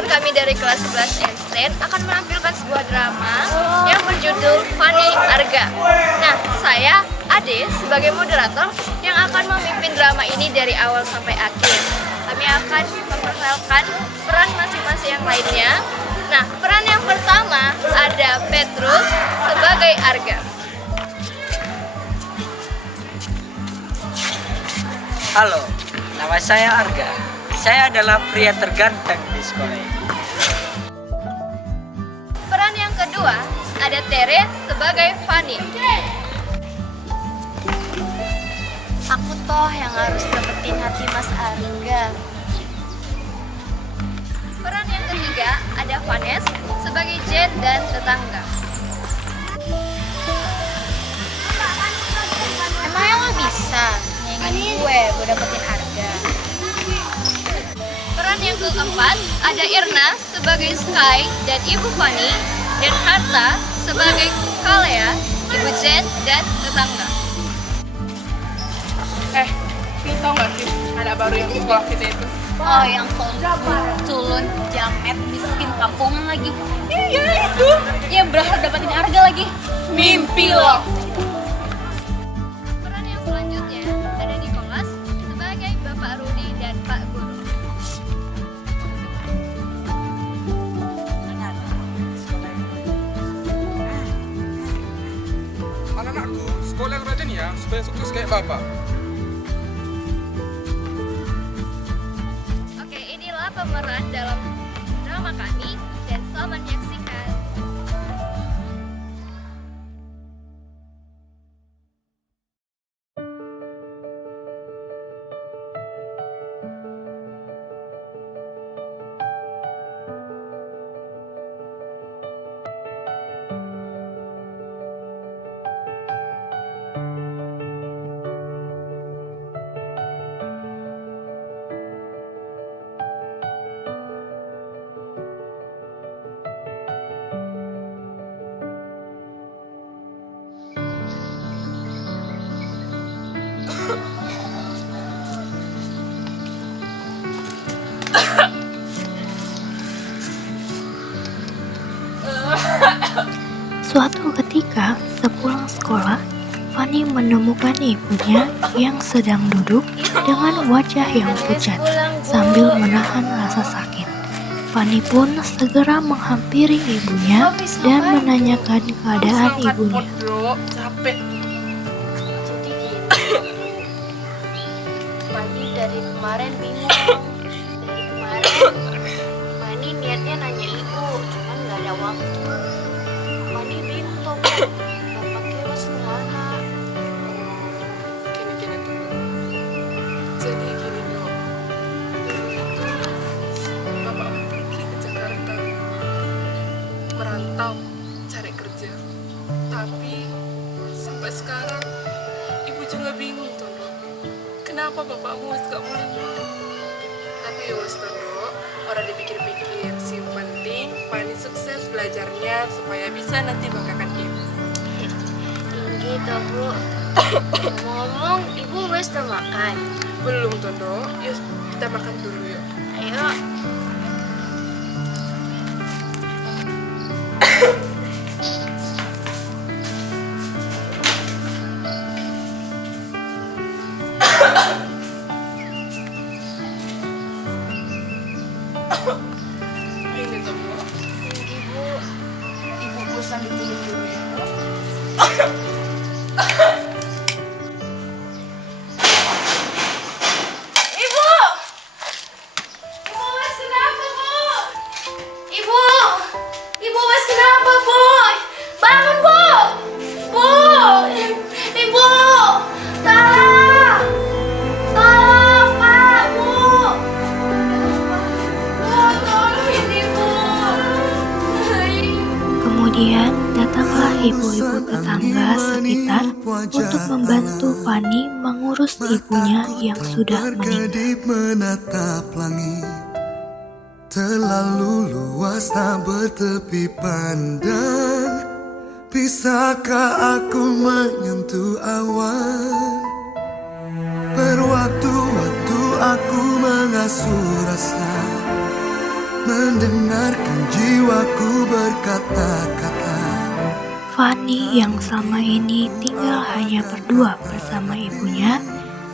Rekan kami dari kelas 11 Einstein akan menampilkan sebuah drama yang berjudul Fanny Arga. Nah, saya Ade sebagai moderator yang akan memimpin drama ini dari awal sampai akhir. Kami akan memperkenalkan peran masing-masing yang lainnya. Nah, peran yang pertama ada Petrus sebagai Arga. Halo, nama saya Arga. Saya adalah pria terganteng di sekolah ini. Peran yang kedua ada Tere sebagai Fanny. Aku toh yang harus dapetin hati Mas Arga. Peran yang ketiga ada Vanes sebagai Jen dan tetangga. Emangnya lo bisa nyanyiin gue dapetin Arga? Peran yang keempat ada Irna sebagai Sky dan Ibu Fanny, dan Harta sebagai Kalea, Ibu Jen dan tetangga. Ini tau gak sih anak baru yang di sekolah kita itu? Oh, yang culun, jamet, miskin, kampungan lagi. Iya itu. Yang berharap dapetin Arga lagi. Mimpi loh. Peran yang selanjutnya ada Nicholas sebagai Bapak Rudi dan Pak Guru. Anak-anakku, sekolah yang rajin ya, supaya sukses kayak bapak. Oke, inilah pemeran dalam drama kami dan selamat menyaksikan. Suatu ketika, sepulang sekolah, Fanny menemukan ibunya yang sedang duduk dengan wajah yang pucat sambil menahan rasa sakit. Fanny pun segera menghampiri ibunya dan menanyakan keadaan ibunya. Bro, capek. Jadi gini, Fanny dari kemarin bingung. Dari kemarin, Fanny niatnya nanya ibu, cuman nggak ada waktu. Fanny bingung tuh, Bapak Kewas kemana? Gini tuh. Jadi gini bro. Dulu itu bapak pergi ke Jakarta, merantau, cari kerja. Tapi sampai sekarang ibu juga bingung tuh bro. Kenapa bapakmu gak boleh pulang? Tapi wes tuh bro, orang dipikir-pikir, sih penting Fanny sukses belajarnya supaya bisa nanti banggakan ibu. Gitu bu. Ngomong, ibu wes udah makan. Belum Tondo, yuk kita makan dulu yuk. Ayo. Ini Tondo, ibu bosan dulu ya. Ibu! Ibu wes kenapa bu? Ibu! Ibu wes kenapa bu? Bangun bu! Bu! Ibu! Tolong! Tolong pak bu! Bu tolongin ibu! Kemudian datanglah ibu-ibu tetangga sekitar untuk membantu Fanny mengurus ibunya yang sudah meninggal. Kedip menatap langit, terlalu luas tak bertepi pandang. Bisakah aku menyentuh awan? Berwaktu-waktu aku mengasuh rasa, mendengarkan jiwaku berkata-kata. Fanny yang selama ini tinggal hanya berdua bersama ibunya,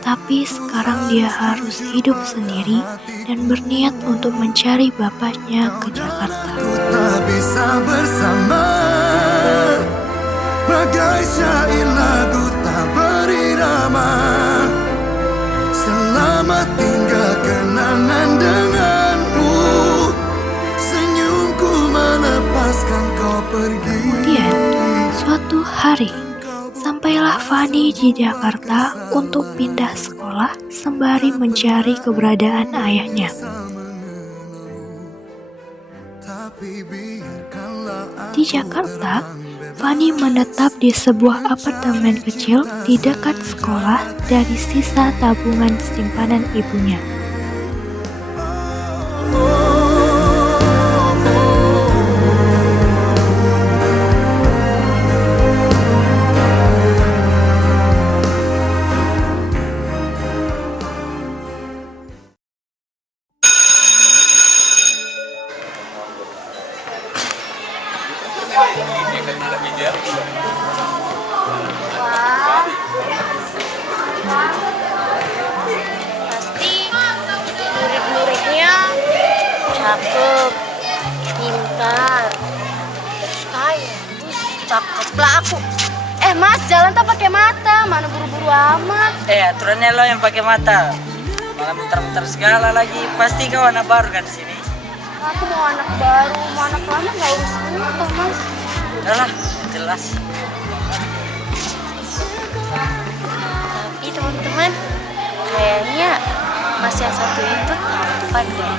tapi sekarang dia harus hidup sendiri dan berniat untuk mencari bapaknya ke Jakarta. Ku tak bisa bersama, bagai syair lagu tak berirama. Selamat tinggal kenangan denganmu, senyumku melepaskan kau pergi. Kemudian, suatu hari, sampailah Fanny di Jakarta untuk pindah sekolah sembari mencari keberadaan ayahnya. Tapi biarkanlah Di Jakarta, Fanny menetap di sebuah apartemen kecil di dekat sekolah dari sisa tabungan simpanan ibunya. Pasti murid-muridnya cakep, pintar, terus kaya, terus cakep lah aku. Mas, jalan tak pakai mata, mana buru-buru amat. Aturannya lo yang pakai mata. Malah muter-muter segala lagi. Pasti kau anak baru kan di sini. Aku mau anak baru, mau anak lama nggak urus muka, Mas. Udah jelas. Tapi teman-teman, kayaknya Mas yang satu itu tampan deh.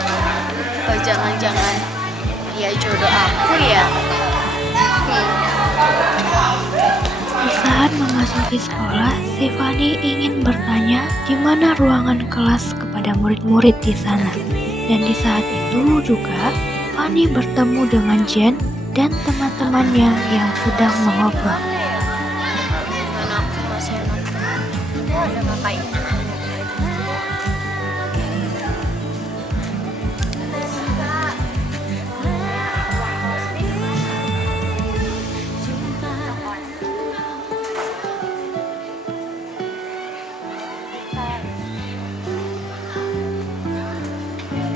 Atau jangan-jangan dia jodoh aku ya? Di saat memasuki sekolah, si Fanny ingin bertanya di mana ruangan kelas kepada murid-murid di sana. Dan di saat itu juga, Fanny bertemu dengan Jen dan teman-temannya yang sedang mengobrol. Dan aku masih anak ada ngapain?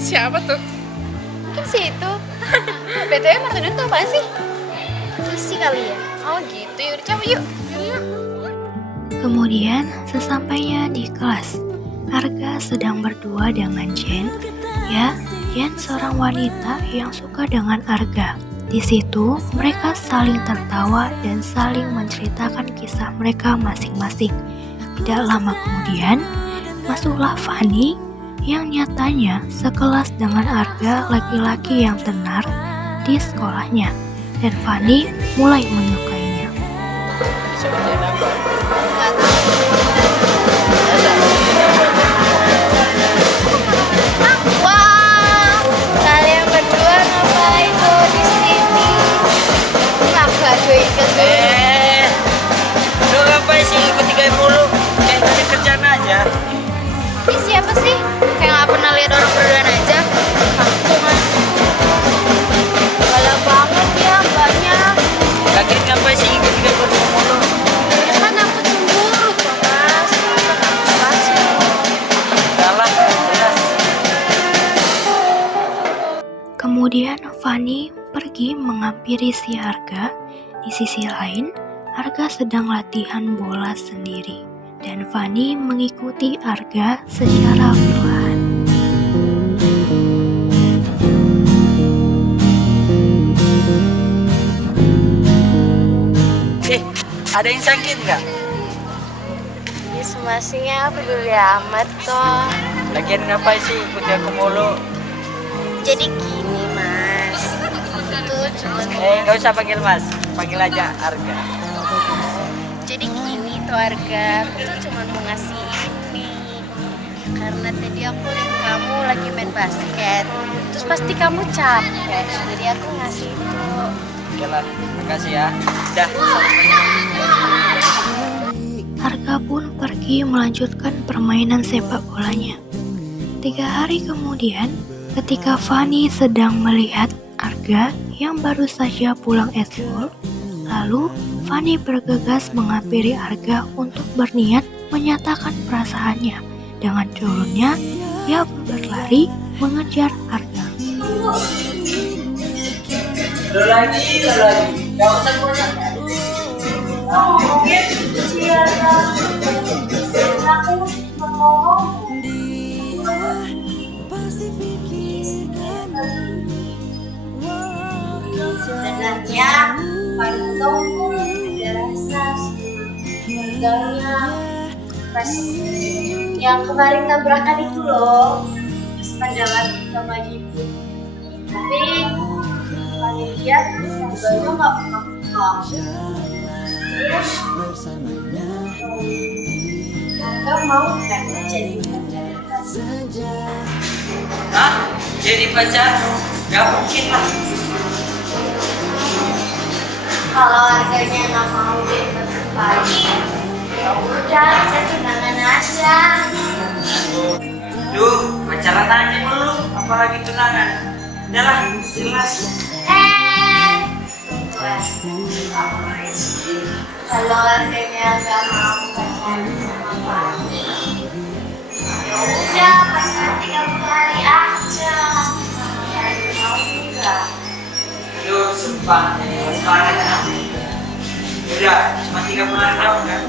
Siapa tuh? Mungkin sih itu. BTW Martudun tuh apa sih? Isi kali ya? Oh gitu, yaudah cabut yuk. Kemudian, sesampainya di kelas, Arga sedang berdua dengan Jen. Ya, Jen seorang wanita yang suka dengan Arga. Di situ, mereka saling tertawa dan saling menceritakan kisah mereka masing-masing. Tidak lama kemudian, masuklah Fanny yang nyatanya sekelas dengan Arga laki-laki yang tenar di sekolahnya. Dan Fanny mulai menyukainya. Wah, kalian berdua ngapain tuh di sini? Kenapa cuy Lo ngapain sih ikut-ikutin mulu? Kayak tadi kerjaan aja. Ini siapa sih? Kayak nggak pernah lihat orang berduaan aja. Kampungan. Galak banget ya, banyak. Lagi ngapain sih ikut-ikutin mulu? Ya kan aku cemburu, Mas. Masa kamu kasih? Salah, jelas. Kemudian Fanny pergi menghampiri si Arga. Di sisi lain, Arga sedang latihan bola sendiri. Dan Fanny mengikuti Arga secara perlahan. Ada yang sakit nggak? Ya semestinya peduli amat toh. Lagian ngapain sih ikuti aku mulu? Jadi gini, Mas. Itu cuma Nggak usah panggil Mas, panggil aja Arga. Jadi gini tuh Arga, aku tuh cuma mau ngasih ini. Karena tadi aku lihat kamu lagi main basket, terus pasti kamu capek. Jadi aku ngasih itu. Oke lah, makasih ya. Dah. Arga pun pergi melanjutkan permainan sepak bolanya. 3 hari kemudian, Ketika Fanny sedang melihat Arga yang baru saja pulang eskul, lalu Fanny bergegas menghampiri Arga untuk berniat menyatakan perasaannya. Dengan culunnya, ia berlari mengejar Arga. Lo lagi, gak usah banyak. Mungkin siapa aku cuma ngomong. Sebenarnya Panto ada rasa sebenarnya pas yang kemarin tabrakan itu loh, pas pandangan sama ibu. Tapi paling lihat sambalnya nggak pernah. Terus Panto mau kan jadi Hah? Jadi pacar? Gak mungkin lah. kalau harganya nggak mau jadi pagi, ya udah kita tunangan aja. Duh, pacaran aja dulu, apalagi tunangan. Udahlah, jelas. Kalau harganya nggak mau pacaran sama Fani, ya udah pacaran 30 hari aja. Yang mau enggak? Duh, sumpah, semangat ya. Udah, cuma 3 bulan tahun kan?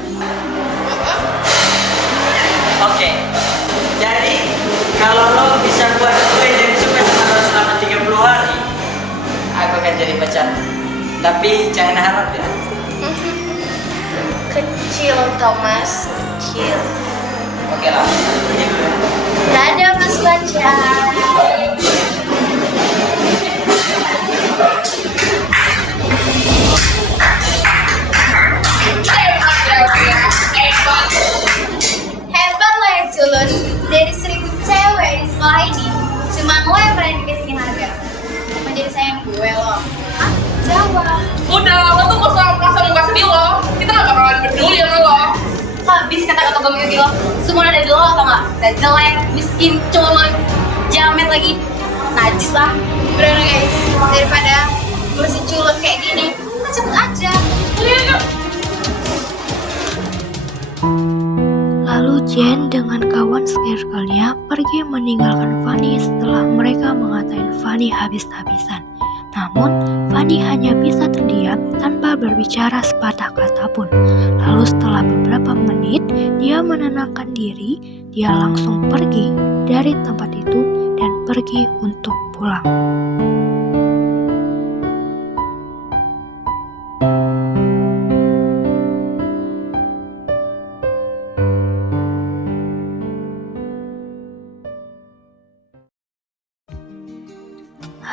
Oke, jadi kalau lo bisa buat gue jadi suka sama lo selama 30 hari, aku akan jadi pacar. Tapi jangan harap ya. Kecil Thomas, kecil. Oke lah, pergi dulu ya. Dadah Mas pacar. Hebat lo ya culun. Dari 1000 cewek di sekolah ini, cuma lo yang berani deketin Harga. Mau jadi sayang gue lo. Ah, jawab. Udah, lo tuh gak usah merasa muka sedih lo. Kita gak bakalan peduli sama lo. Habis kata-kata gue mengikuti lo. Semua ada di lo atau nggak? Udah jelek, miskin, culun, jamet lagi, najis lah. Udah guys, daripada ngurusin culun kayak gini, kita cepet aja. Lihat. Lalu Jen dengan kawan circle-nya pergi meninggalkan Fanny setelah mereka mengatain Fanny habis-habisan. Namun, Fanny hanya bisa terdiam tanpa berbicara sepatah kata pun. Lalu setelah beberapa menit, dia menenangkan diri, dia langsung pergi dari tempat itu dan pergi untuk pulang.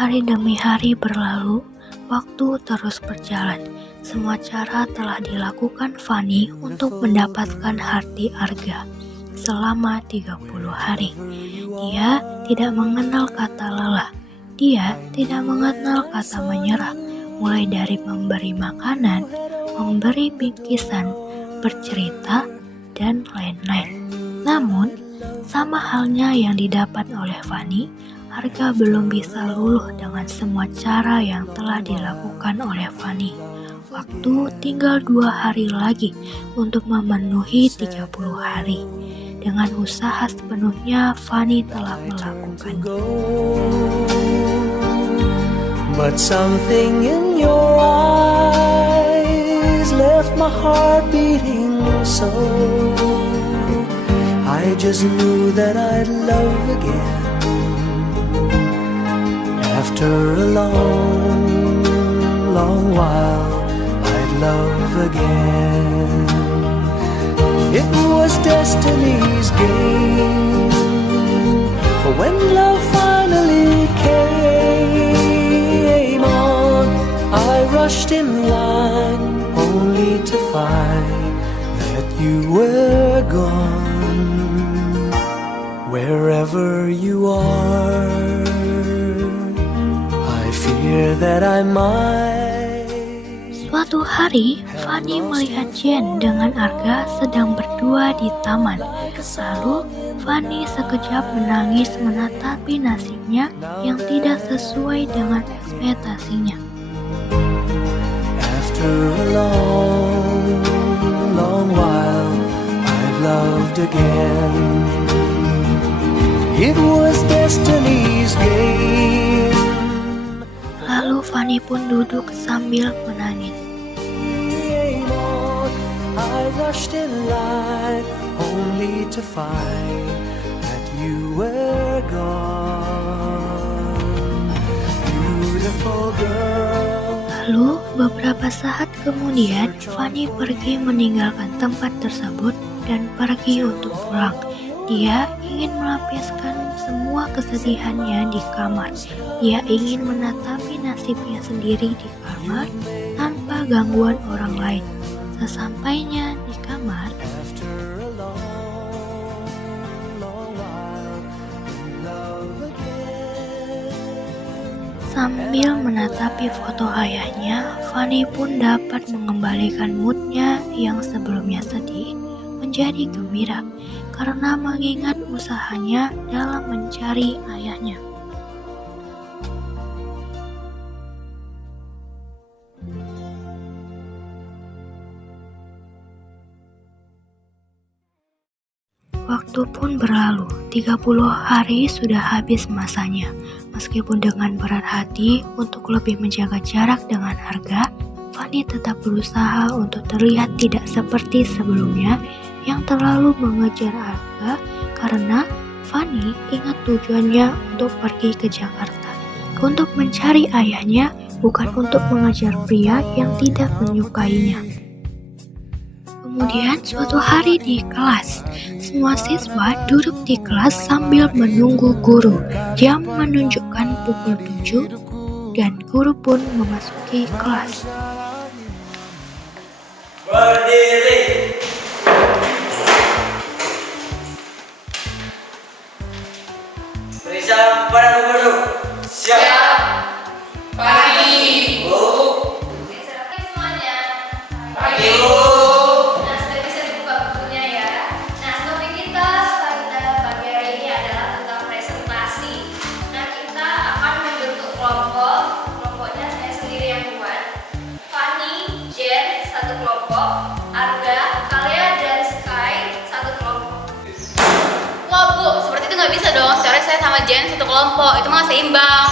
Hari demi hari berlalu, waktu terus berjalan. Semua cara telah dilakukan Fanny untuk mendapatkan hati Arga selama 30 hari. Dia tidak mengenal kata lelah. Dia tidak mengenal kata menyerah. Mulai dari memberi makanan, memberi bingkisan, bercerita, dan lain-lain. Namun, sama halnya yang didapat oleh Fanny, Arga belum bisa luluh dengan semua cara yang telah dilakukan oleh Fanny. Waktu tinggal 2 hari lagi untuk memenuhi 30 hari. Dengan usaha sepenuhnya, Fanny telah melakukannya. But something in your eyes left my heart beating so. I just knew that I'd love again. After a long, long while, I'd love again. It was destiny's game. For when love finally came on, I rushed in line only to find that you were gone. Wherever you are, fear that I might. Suatu hari, Fanny melihat Jen dengan Arga sedang berdua di taman. Lalu, Fanny sekejap menangis menatapi nasibnya yang tidak sesuai dengan ekspektasinya. After a long, long while, I've loved again. It was destiny's game. Lalu Fanny pun duduk sambil menangis. I rushed in line only to find that you were gone. Beautiful girl. Lalu beberapa saat kemudian Fanny pergi meninggalkan tempat tersebut dan pergi untuk pulang. Dia ingin melampiaskan semua kesedihannya di kamar. Dia ingin menatapi nasibnya sendiri di kamar tanpa gangguan orang lain. Sesampainya di kamar, After a long, long while, in love again. sambil menatapi foto ayahnya, Fanny pun dapat mengembalikan moodnya yang sebelumnya sedih menjadi gembira karena mengingat usahanya dalam mencari ayahnya. Waktu pun berlalu, 30 hari sudah habis masanya. Meskipun dengan berat hati untuk lebih menjaga jarak dengan Arga, Fanny tetap berusaha untuk terlihat tidak seperti sebelumnya yang terlalu mengejar Arga karena Fanny ingat tujuannya untuk pergi ke Jakarta untuk mencari ayahnya, bukan untuk mengejar pria yang tidak menyukainya. Kemudian suatu hari di kelas, semua siswa duduk di kelas sambil menunggu guru. Jam menunjukkan pukul 7 dan guru pun memasuki kelas. Berdiri. Beri salam kepada Bu Guru. Siap. Pagi. Bu. Oke, semuanya. Pagi, Bu. Nah, sudah bisa dibuka bukunya ya. Nah, topik kita pada pagi hari ini adalah tentang presentasi. Nah, kita akan membentuk kelompok. Kelompoknya saya sendiri yang buat. Fanny, Jen, satu kelompok. Arga, Kalea, dan Sky, satu kelompok. Wah Bu, seperti itu nggak bisa dong. Sekarang saya sama Jen satu kelompok, itu mah seimbang.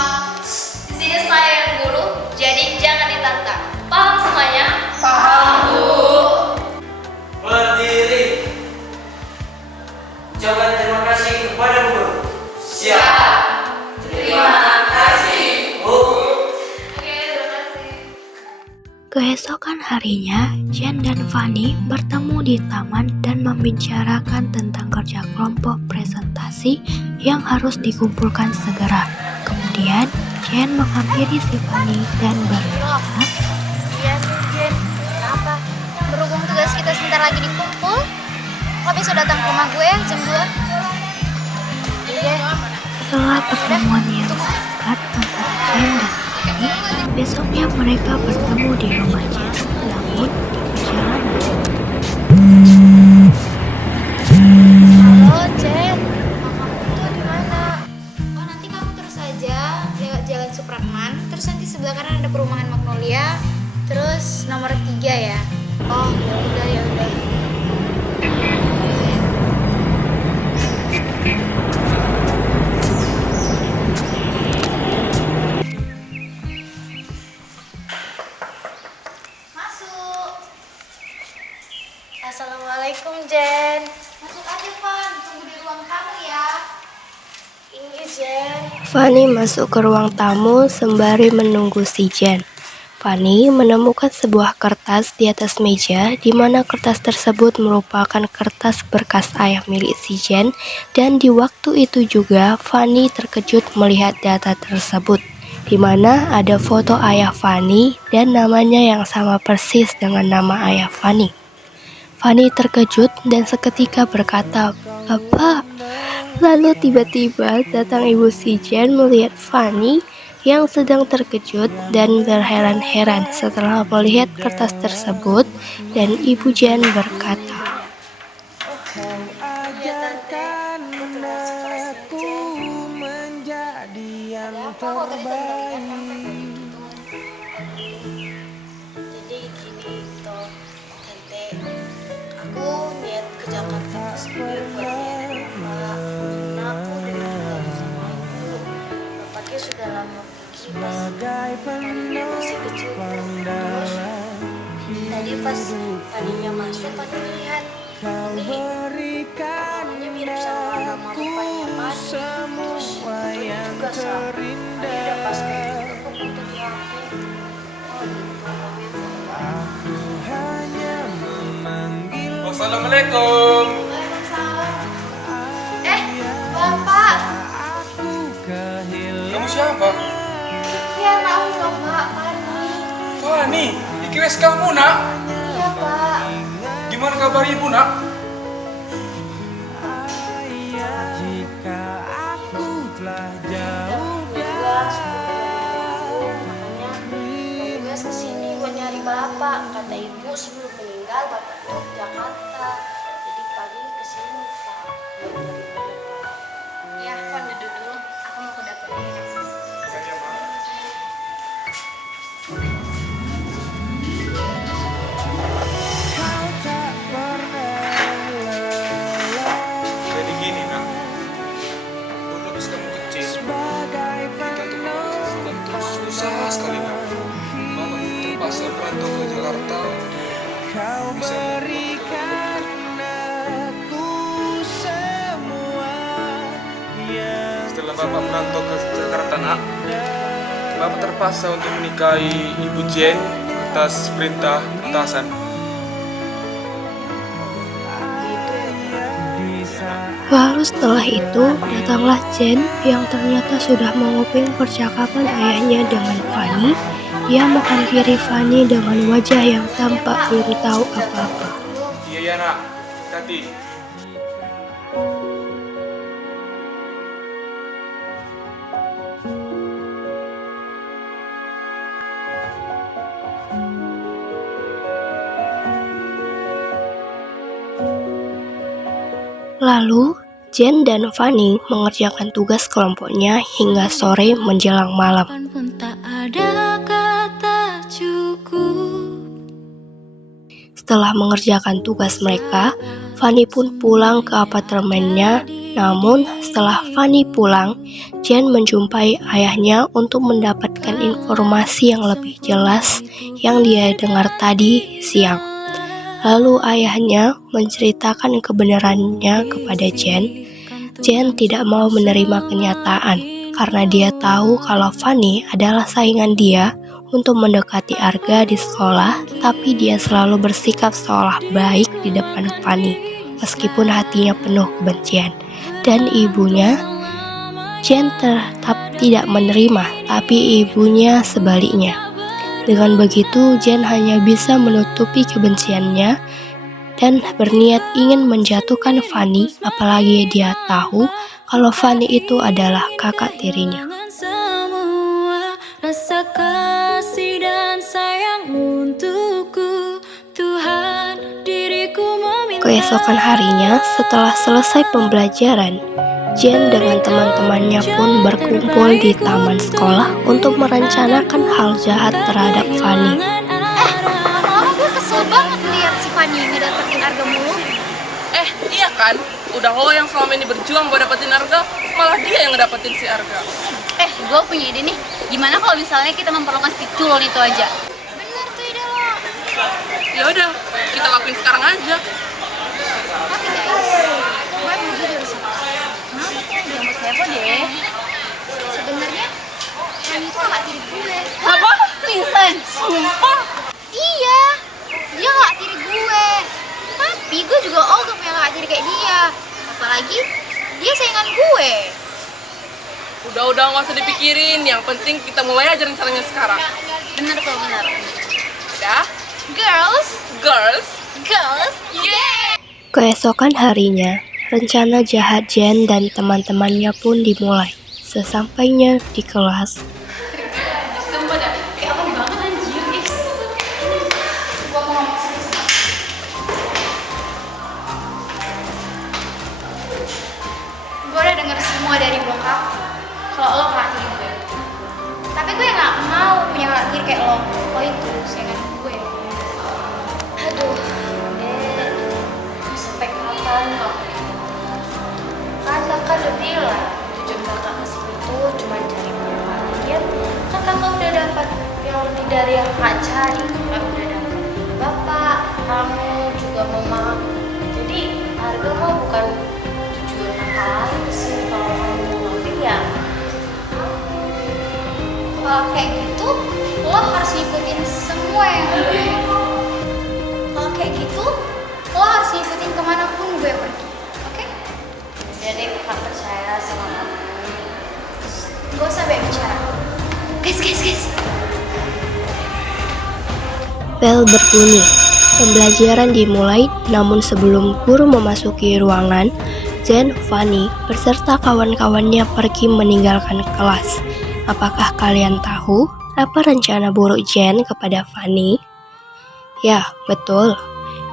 Di sini saya yang guru, jadi jangan ditantang. Paham semuanya? Paham Bu. Berdiri. Ucapkan terima kasih kepada Bu Guru. Siap. Terima kasih Bu. Oke, terima kasih. Keesokan harinya, Jen dan Fanny bertemu di taman dan membicarakan tentang kerja kelompok presentasi yang harus dikumpulkan segera. Kemudian, Jen menghampiri si Fanny dan berkata, Jen, kenapa? Berhubung tugas kita sebentar lagi dikumpul, lo bisa datang ke rumah gue jam 2? Iya. setelah pertemuan yang singkat antara Jen dan Fanny, besoknya mereka bertemu di rumah Jen, namun di perjalanan. Halo Jen, kamu tuh di mana? Oh, nanti kamu terus aja lewat Jalan Supratman, terus nanti sebelah kanan ada perumahan Magnolia, terus nomor 3 ya. Oh, ya udah. Masuk. Assalamualaikum Jen. Masuk aja Fan, tunggu di ruang tamu ya. Ini Jen. Fanny masuk ke ruang tamu sembari menunggu si Jen. Fanny menemukan sebuah kertas di atas meja, di mana kertas tersebut merupakan kertas berkas ayah milik si Jen, dan di waktu itu juga Fanny terkejut melihat data tersebut, di mana ada foto ayah Fanny dan namanya yang sama persis dengan nama ayah Fanny. Fanny terkejut dan seketika berkata, "Apa?" Lalu tiba-tiba datang ibu si Jen melihat Fanny yang sedang terkejut dan berheran-heran setelah melihat kertas tersebut, dan Ibu Jen berkata, Jadi gini toh, Tante, aku niat ke Jakarta ke sini buat lihat Bapak. Karena aku udah tinggal sama Ibu. Bapaknya sudah lama pergi pas Fani masih kecil. Terus tadi pas Faninya masuk, Fani lihat ini mamanya mirip sama mama papanya Fani. Terus fotonya juga sama. Fani udah pas kayak gitu ke foto di HP. Assalamualaikum. Bapak. Kamu siapa? Ya tahu dong Pak, Fani. Fani, iki wes kamu nak. Iya Pak. Gimana kabar ibu nak? Tugas kesini buat nyari bapak. Kata ibu sebelum meninggal bapak itu ke Jakarta. Jadi pagi kesini Pak. Ya, Fan duduk dulu. Aku mau ke dapur. Jadi gini nak. Dulu pas kamu kecil, kita tuh terus susah sekali nak. Mama terpaksa merantau ke Jakarta untuk bisa berikan setelah bapak merantau ke Jakarta nak, bapak terpaksa untuk menikahi Ibu Jen atas perintah atasan. Lalu setelah itu, datanglah Jen yang ternyata sudah menguping percakapan ayahnya dengan Fani. Ia menghampiri Fani dengan wajah yang tampak belum tahu apa-apa. Iya ya nak, hati. Lalu, Jen dan Fani mengerjakan tugas kelompoknya hingga sore menjelang malam. Setelah mengerjakan tugas mereka, Fani pun pulang ke apartemennya. Namun, setelah Fani pulang, Jen menjumpai ayahnya untuk mendapatkan informasi yang lebih jelas yang dia dengar tadi siang. Lalu ayahnya menceritakan kebenarannya kepada Jen. Jen tidak mau menerima kenyataan karena dia tahu kalau Fani adalah saingan dia untuk mendekati Arga di sekolah, tapi dia selalu bersikap seolah baik di depan Fani, meskipun hatinya penuh kebencian. Dan ibunya, Jen tetap tidak menerima, tapi ibunya sebaliknya. Dengan begitu, Jen hanya bisa menutupi kebenciannya dan berniat ingin menjatuhkan Fani, apalagi dia tahu kalau Fani itu adalah kakak tirinya. Rasa kasih dan sayang untukku, Tuhan diriku meminta. Keesokan harinya, setelah selesai pembelajaran, Jen dengan teman-temannya pun berkumpul di taman sekolah untuk merencanakan hal jahat terhadap Fani. Lama-lama gue kesel banget lihat si Fani ngedapetin Arga mulu. Iya kan? Udah lo yang selama ini berjuang buat dapetin Arga, malah dia yang ngedapetin si Arga. Gue punya ide nih. Gimana kalau misalnya kita memperlukan si culun itu aja? Bener tuh ide lo. Ya udah, kita lakuin sekarang aja. Tapi guys, gue mau jujur sih. Kenapa tuh jangan buat heboh deh. Sebenarnya Fani itu kakak tiri gue. Apa? Seriusan? Sumpah? Iya, dia kakak tiri gue. Tapi gue juga gak punya kakak tiri kayak dia. Apalagi dia saingan gue. Udah nggak usah dipikirin. Yang penting kita mulai aja rencananya sekarang. Bener tuh, bener. Udah? Girls, yeah! Keesokan harinya, rencana jahat Jen dan teman-temannya pun dimulai. Sesampainya di kelas, Oh itu, sayangan gue. Aduh, Dek, sampai kapan kamu? Kan kakak udah bilang tujuan kakak kesini tuh cuma cari bahagia. Kan kakak udah dapat yang lebih dari yang kakak cari. Kakak udah dapat bapak, kamu juga mama. Jadi harga mah bukan tujuan kakak lagi sih. Kalau kamu mau ngambil ya. Kalau kayak gitu, lo harus ngikutin semua yang gue. Kalau kayak gitu, lo harus ngikutin kemanapun gue pergi. Oke? Jadi kakak percaya sama kamu. Gak usah banyak bicara. Guys. Bel berbunyi. Pembelajaran dimulai, namun sebelum guru memasuki ruangan, Jen, Fanny, beserta kawan-kawannya pergi meninggalkan kelas. Apakah kalian tahu apa rencana buruk Jen kepada Fanny? Ya, betul.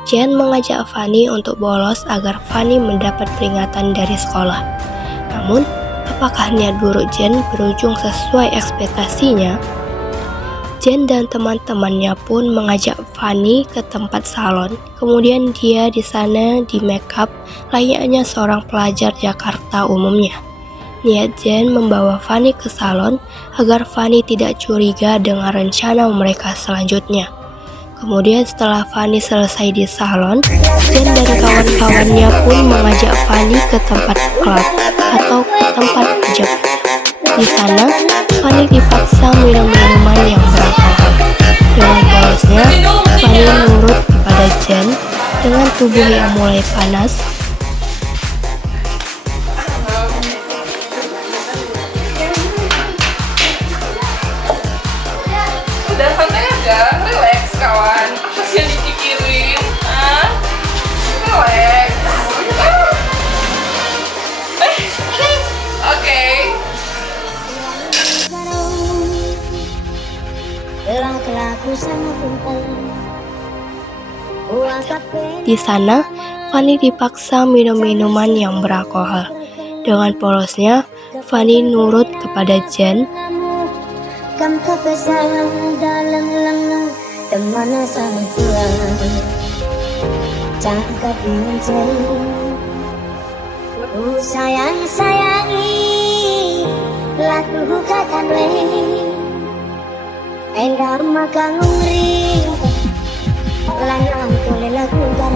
Jen mengajak Fanny untuk bolos agar Fanny mendapat peringatan dari sekolah. Namun, apakah niat buruk Jen berujung sesuai ekspektasinya? Jen dan teman-temannya pun mengajak Fanny ke tempat salon. Kemudian dia di sana di make up layaknya seorang pelajar Jakarta umumnya. Niat Jen membawa Fanny ke salon agar Fanny tidak curiga dengan rencana mereka selanjutnya. Kemudian setelah Fanny selesai di salon, Jen dan kawan-kawannya pun mengajak Fanny ke tempat klub atau ke tempat pijat. Di sana, Fanny dipaksa minum minuman yang beralkohol. Dengan polosnya, Fanny nurut kepada Jen dengan tubuh yang mulai panas. Udah santai aja, relax kawan. Apa sih yang dipikirin? Hah? Relax. Oke. Di sana, Fanny dipaksa minum minuman yang beralkohol. Dengan polosnya, Fanny nurut kepada Jen. Kam kepesan dalam lengan teman sama pulang cakap bincang sayangi laku katakan we enggak makan nguri lanang tole lakukan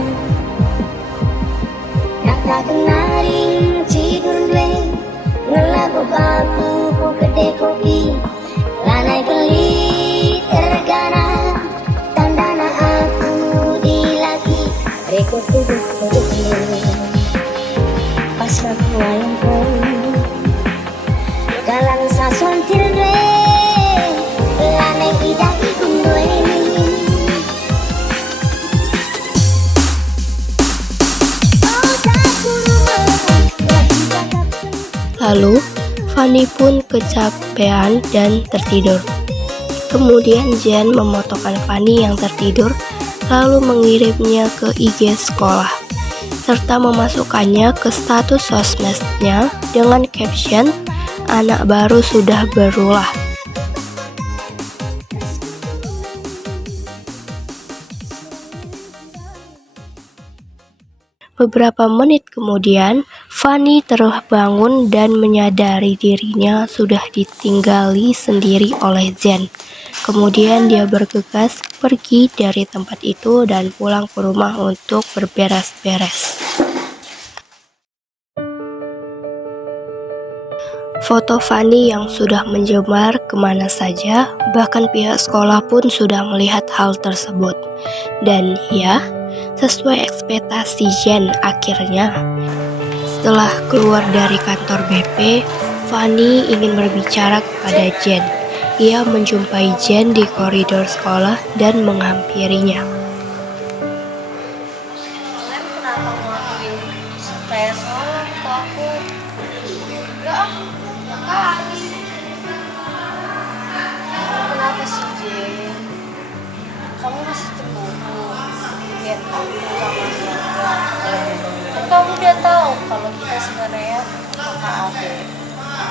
nak kenaring tidur we ngelaku aku gede kopi lanai geli tergana tandana aku di lagi rekod tubuh pas aku ayam pun galang sason tilde lanai idak ikundwe Lalu, Fanny pun kecapean dan tertidur. Kemudian Jen memotongkan Fanny yang tertidur, lalu mengirimnya ke IG sekolah, serta memasukkannya ke status sosmednya dengan caption, "Anak baru sudah berulah." Beberapa menit kemudian, Fanny terbangun dan menyadari dirinya sudah ditinggali sendiri oleh Jen. Kemudian dia bergegas pergi dari tempat itu dan pulang ke rumah untuk berberes-beres. Foto Fanny yang sudah menjemar kemana saja, bahkan pihak sekolah pun sudah melihat hal tersebut. Dan ya, sesuai ekspektasi Jen akhirnya, setelah keluar dari kantor BP, Fanny ingin berbicara kepada Jen. Ia menjumpai Jen di koridor sekolah dan menghampirinya. Kalian kenapa ngelakuin kayak sekolah ke aku? Enggak kali. Kenapa sih Jen? Kamu masih cemburu lihat aku sama Sandra. Kan kamu udah tahu kalau kita sebenarnya kakak adik.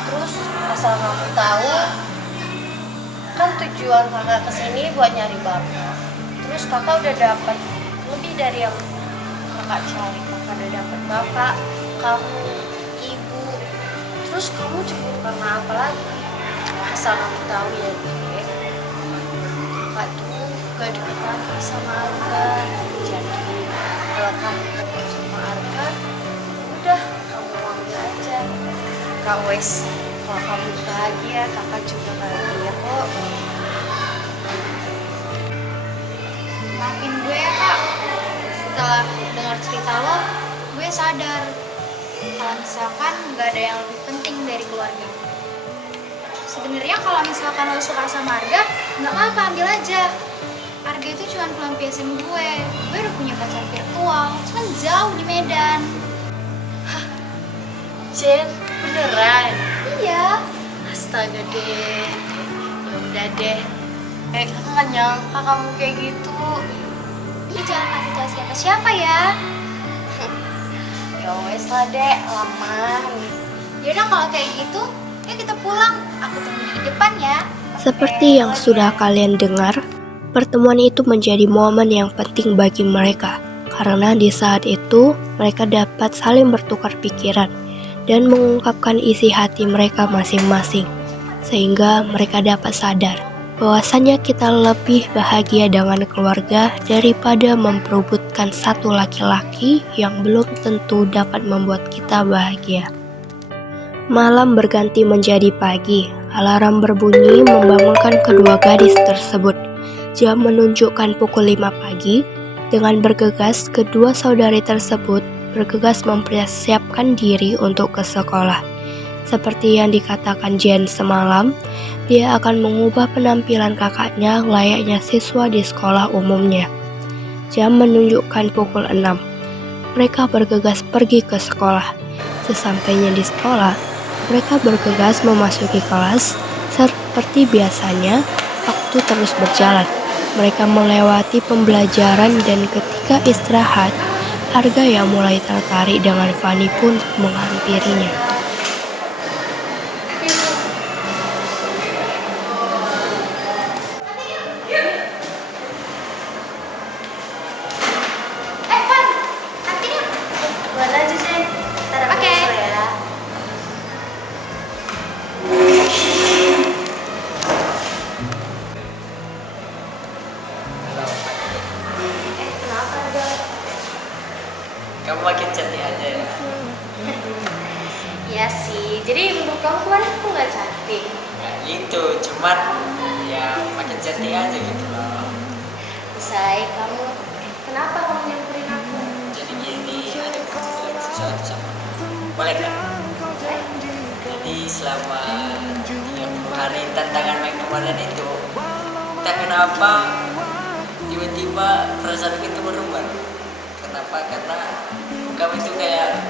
Terus asal kamu tahu, Kan tujuan kakak kesini buat nyari bapak. Terus kakak udah dapat lebih dari yang kakak cari. Kakak udah dapat bapak, kamu, ibu. Terus kamu cemburu karena apa lagi? Asal kamu tahu ya, Dek, kakak tuh gak deket lagi sama Arga. Jadi kalau kamu ketemu sama Arga, udah kamu ambil aja. Kak Wes, kalau kamu bahagia, kakak juga bahagia kok. Maafin gue ya kak, setelah dengar cerita lo, gue sadar kalau misalkan nggak ada yang lebih penting dari keluarga. Sebenarnya kalau misalkan lo suka sama Arga, nggak apa-apa, ambil aja. Arga itu cuma pelampiasan gue udah punya pacar virtual, cuman jauh di Medan. Jen, beneran? Iya. Astaga deh, ya udah deh. Kakak nggak nyangka kamu kayak gitu. Ih, jangan kasih tau siapa-siapa ya. Ya wes lah dek, lama. Yaudah kalau kayak gitu, yuk kita pulang. Aku tunggu di depan ya. Seperti yang sudah kalian dengar, pertemuan itu menjadi momen yang penting bagi mereka. Karena di saat itu, mereka dapat saling bertukar pikiran dan mengungkapkan isi hati mereka masing-masing. Sehingga mereka dapat sadar bahwasannya kita lebih bahagia dengan keluarga daripada memperebutkan satu laki-laki yang belum tentu dapat membuat kita bahagia. Malam berganti menjadi pagi, alarm berbunyi membangunkan kedua gadis tersebut. Jam menunjukkan pukul 5 pagi, dengan bergegas kedua saudari tersebut bergegas mempersiapkan diri untuk ke sekolah. Seperti yang dikatakan Jen semalam, dia akan mengubah penampilan kakaknya layaknya siswa di sekolah umumnya. Jam menunjukkan pukul 6. Mereka bergegas pergi ke sekolah. Sesampainya di sekolah, mereka bergegas memasuki kelas. Seperti biasanya, waktu terus berjalan. Mereka melewati pembelajaran dan ketika istirahat, Arga yang mulai tertarik dengan Fanny pun menghampirinya. Kamu makin cantik aja ya. Iya sih, jadi menurut kamu kemarin aku nggak cantik? Nggak gitu, cuman ya makin cantik aja gitu loh. Say, kamu kenapa kamu nyamperin aku? Jadi gini, ada kebetulan sesuatu sama kamu. Boleh nggak? Jadi selama 30 hari tantangan main kemarin itu, entah kenapa tiba-tiba perasaanku itu berubah. Kenapa? Karena kamu itu kayak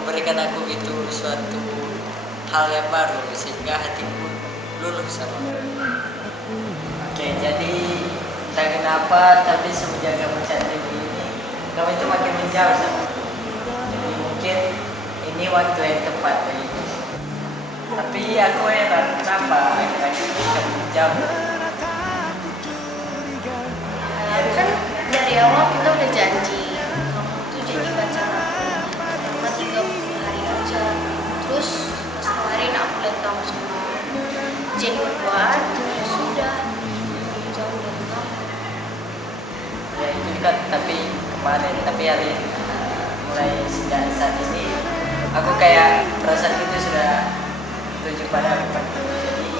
memberikan aku itu suatu hal yang baru sehingga hatiku luluh sama kamu. Oke, jadi entah kenapa tapi semenjak kamu cantik begini, kamu itu makin menjauh sama aku. Jadi mungkin ini waktu yang tepat bagiku. Tapi aku heran kenapa akhir-akhir ini kamu menjauh. Kan dari awal kita udah janji kamu tuh jadi pacar aku selama 30 hari aja. Terus pas kemarin aku lihat kamu sama Jen berduaan, ya sudah, aku jauh dari kamu. Ya itu kan tapi kemarin, tapi hari ini mulai sejak saat ini aku kayak perasaan itu sudah tuju pada aku. Jadi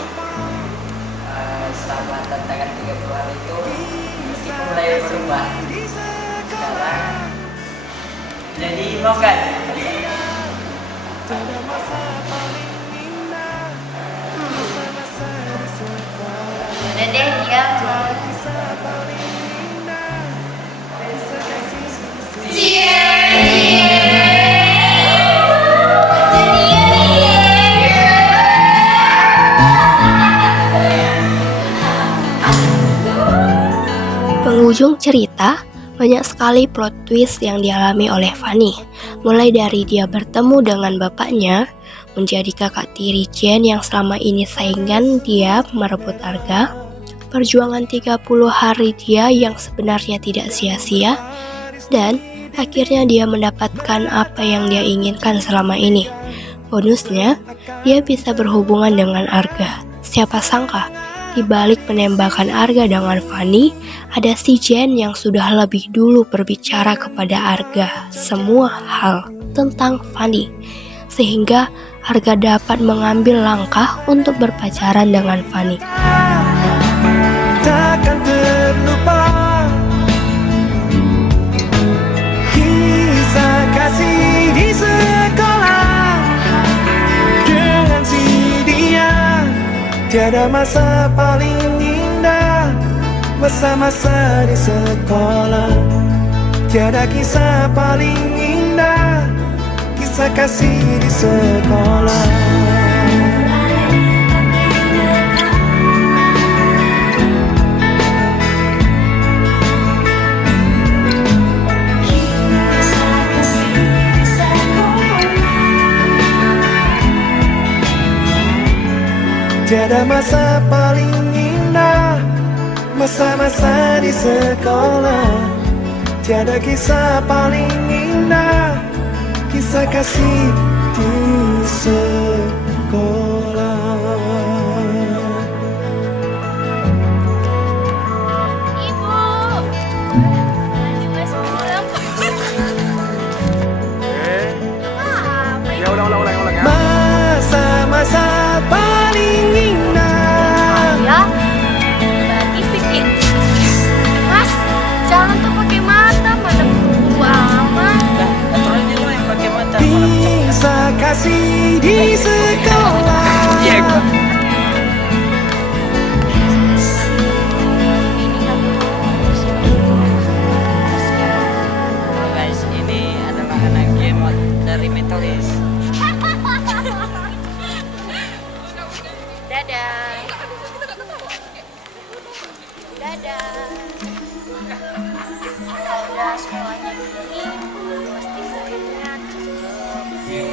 selama tantangan 30 hari itu hatiku mulai berubah. Sekarang jadi mau kan? Udah deh ya, Penghujung cerita, banyak sekali plot twist yang dialami oleh Fanny. Mulai dari dia bertemu dengan bapaknya, menjadi kakak tiri Jen yang selama ini saingan dia merebut Arga. Perjuangan 30 hari dia yang sebenarnya tidak sia-sia, dan akhirnya dia mendapatkan apa yang dia inginkan selama ini. Bonusnya, dia bisa berhubungan dengan Arga. Siapa sangka, di balik penembakan Arga dengan Fanny, ada si Jen yang sudah lebih dulu berbicara kepada Arga semua hal tentang Fanny, sehingga Arga dapat mengambil langkah untuk berpacaran dengan Fanny. Takkan terlupa kisah kasih di sekolah dengan si dia. Tiada masa paling indah masa-masa di sekolah. Tiada kisah paling indah kisah kasih di sekolah. Tiada masa paling indah masa-masa di sekolah. Tiada kisah paling indah kisah kasih di sekolah. Ibu, juga pulang. Ya ulang ya. Masa-masa paling indah. Ya, lagi bikin. Mas, jangan tuh pakai mata, mana buru amat. Aturannya lo yang pakai mata. Kisah kasih di sekolah. Guys, ini adalah anak game dari Metalis. Dadah. Dadah. Udah semuanya gini, pasti muridnya cakep. Oke,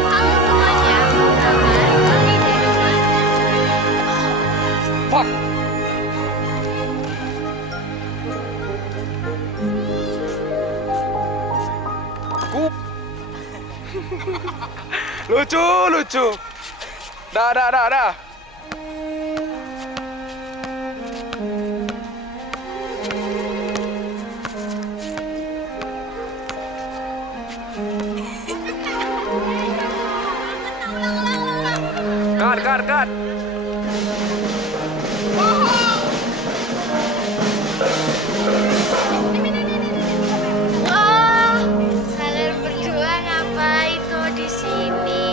halo semuanya. Kami dari Lucu. Dah. Cut. Wah, kalian berdua ngapain tuh di sini?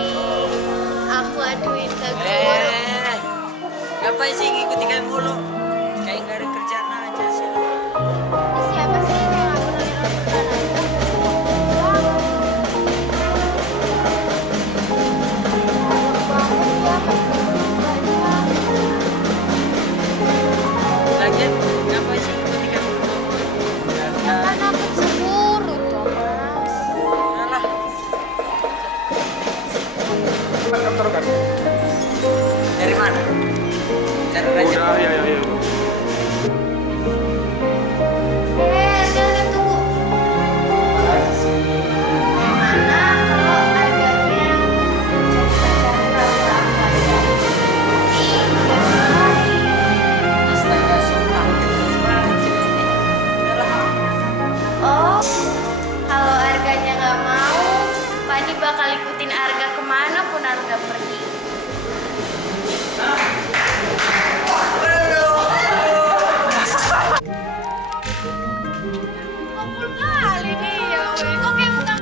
Aku aduin ke guru. Ngapain sih ngikutin kami mulu? Kayak nggak ada kerjaan aja sih. Siapa sih yang nggak pernah Lagian ngapain sih ngikutin kami mulu? Kan aku cemburu, Thomas. Alah, Kantor kan. dari mana? Cara raja. Udah, ya. Jangan tunggu. Gimana kalau harganya Astaga, sumpah. Oh, kalau Arganya nggak mau, Fani bakal ikutin Arga kemana pun Arga pergi. Kumpul kali dia, weh. Kok kayak bukan?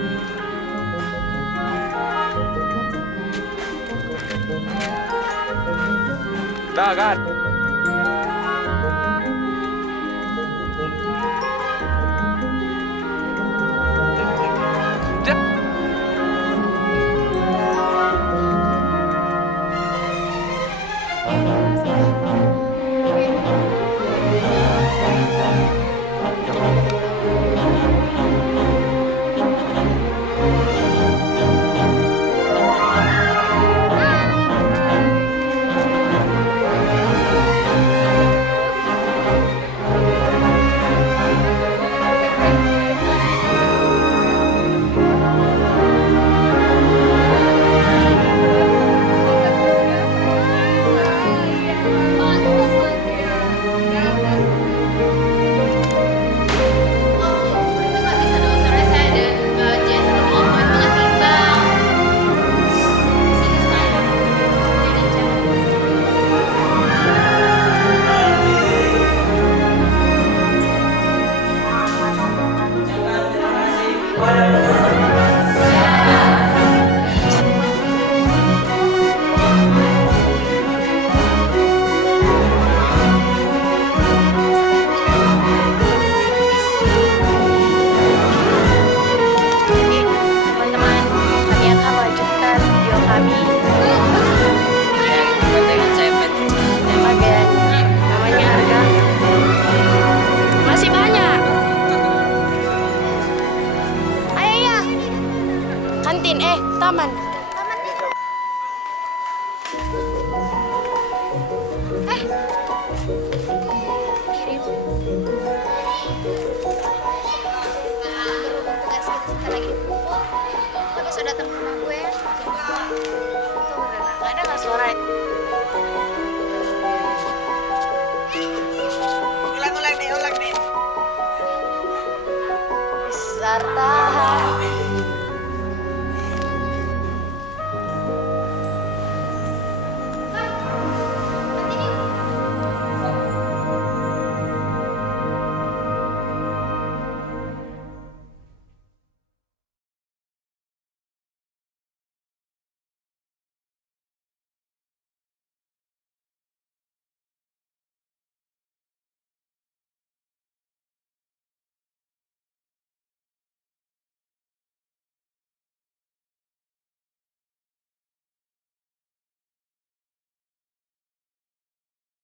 Dah kan. taman. Berhubung tugas kita sebentar lagi dikumpul, lo bisa datang ke rumah gue. Tunggu, Rena, gak ada nggak suara?